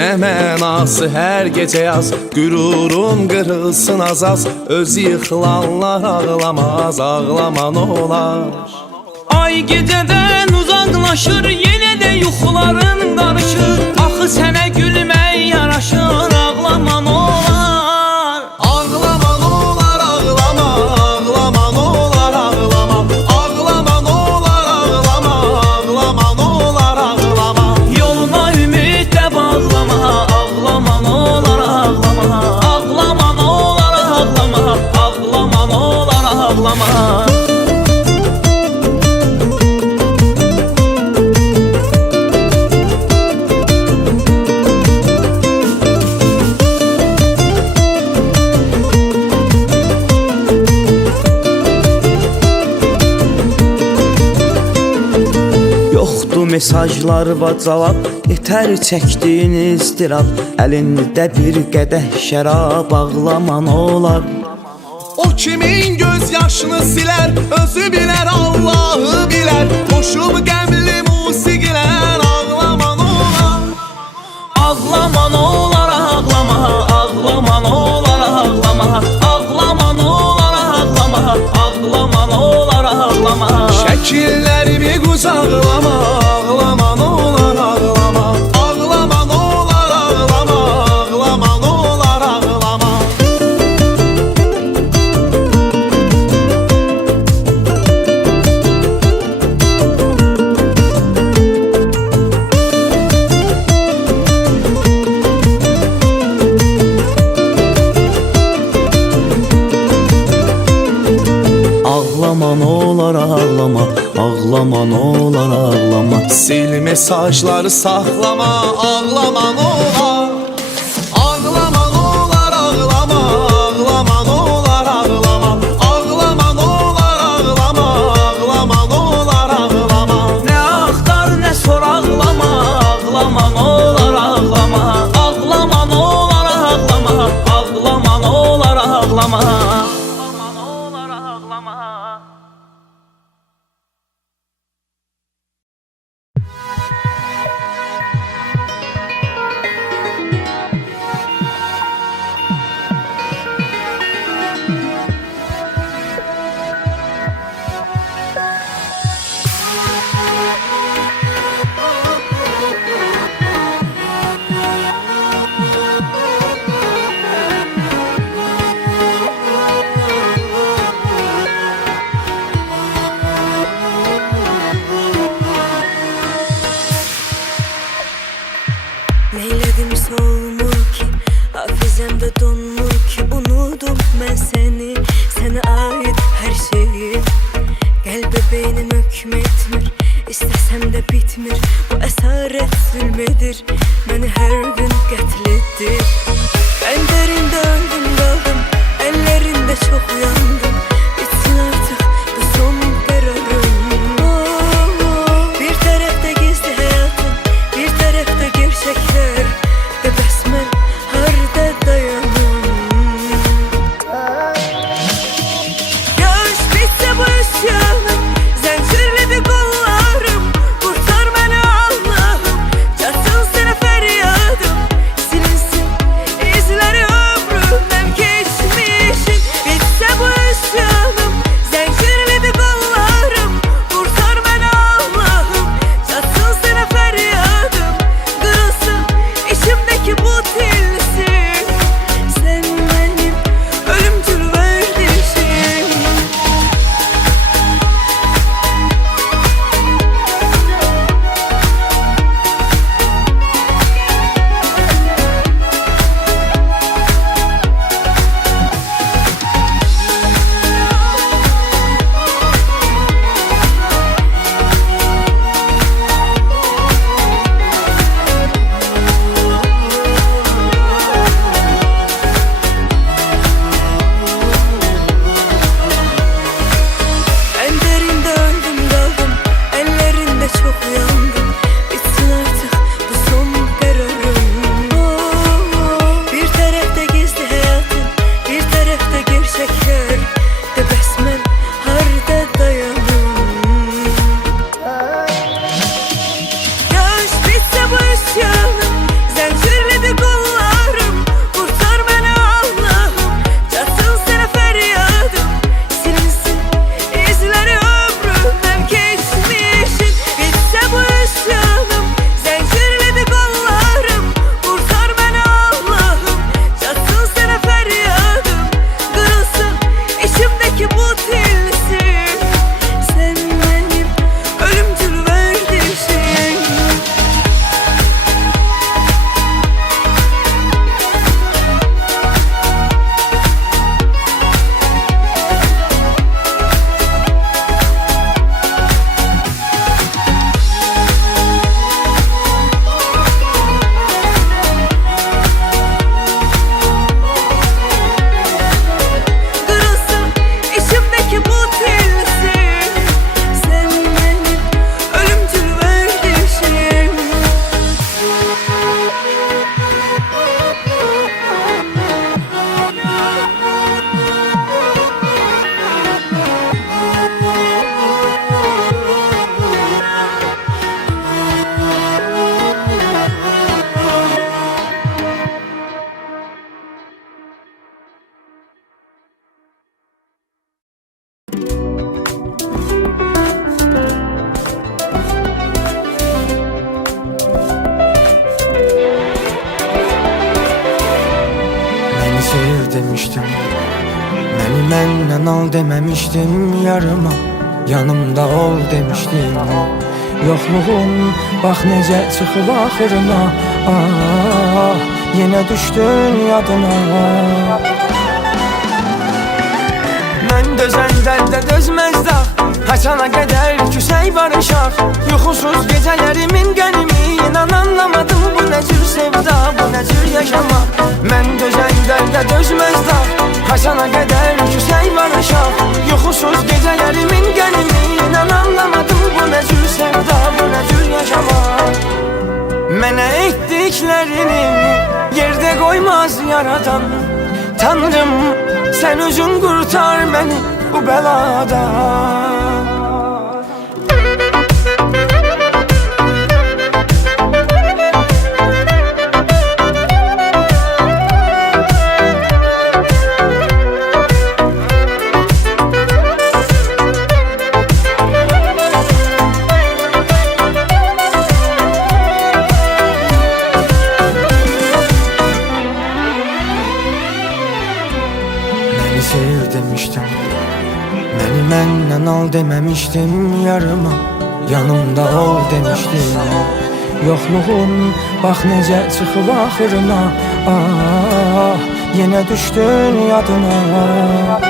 Nə mənası hər gecə yaz. Qürurun qırılsın az Öz yıxılanlar ağlamaz Ağlaman olar. Ay gecədən uzaqlaşır Yenə də yuxuların qarışır Axı sənə gülmək yaraşır mesajlar və cavab Yetər çəkdiyin istirab Əlində bir qədəh şərab Ağlaman olar. O kimin göz yaşını siler Özü biler Allah'ı biler. Koşup qəmli musiqilər Ağlaman olar. Ağlaman olar ağlama Ağlaman olar ağlama. Ağlaman olar ağlama Ağlaman olar ağlama. Şəkillərimi qucaqlama Ağlaman Ağlaman olar ağlama. Ağlaman olar ağlama. Sil mesajları saxlama Ağlaman olar কি বুঝি? Sevir demiştim? Məni məndən al deməmişdim yarıma. Yanımda ol demişdim Yoxluğum bax necə çıxıb axırına Ah, yenə düşdün yadıma ah. Haçana qədər küsək barışaq Yuxusuz gecələrimin qənimi İnan anlamadım bu nə cür sevda Bu nə cür yaşamaq Mən dözən dərdə dözməz dağ Haçana qədər küsək barışaq Yuxusuz gecələrimin qənimi İnan anlamadım bu nə cür sevda Bu nə cür yaşamaq Mənə etdiklərini yerdə qoymaz yaradan. Tanrım sen özün kurtar beni bu beladan dememiştim yarıma Yanımda ol demiştim. Yokluğun bak necə çıxıb axırına Ah, yenə düşdün yadıma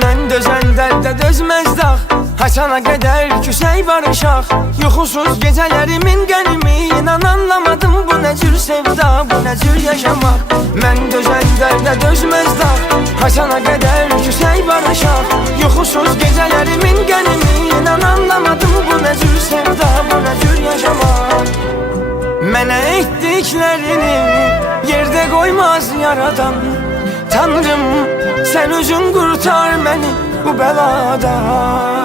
Mən dözən dərdə dözməz dağ Haçana qədər küsək barışaq Yuxusuz gecələrimin qənimi İnan anlamadım bu nə cür sevda Bu nə cür yaşamaq Mən dözən dərdə dözməz Haçana qədər küsək barışaq Yuxusuz gecələrimin qənimi İnan anlamadım bu nə cür sevda Bu nə cür yaşamaq Mənə etdiklərini yerdə qoymaz yaradan. Tanrım sen özün kurtar beni bu beladan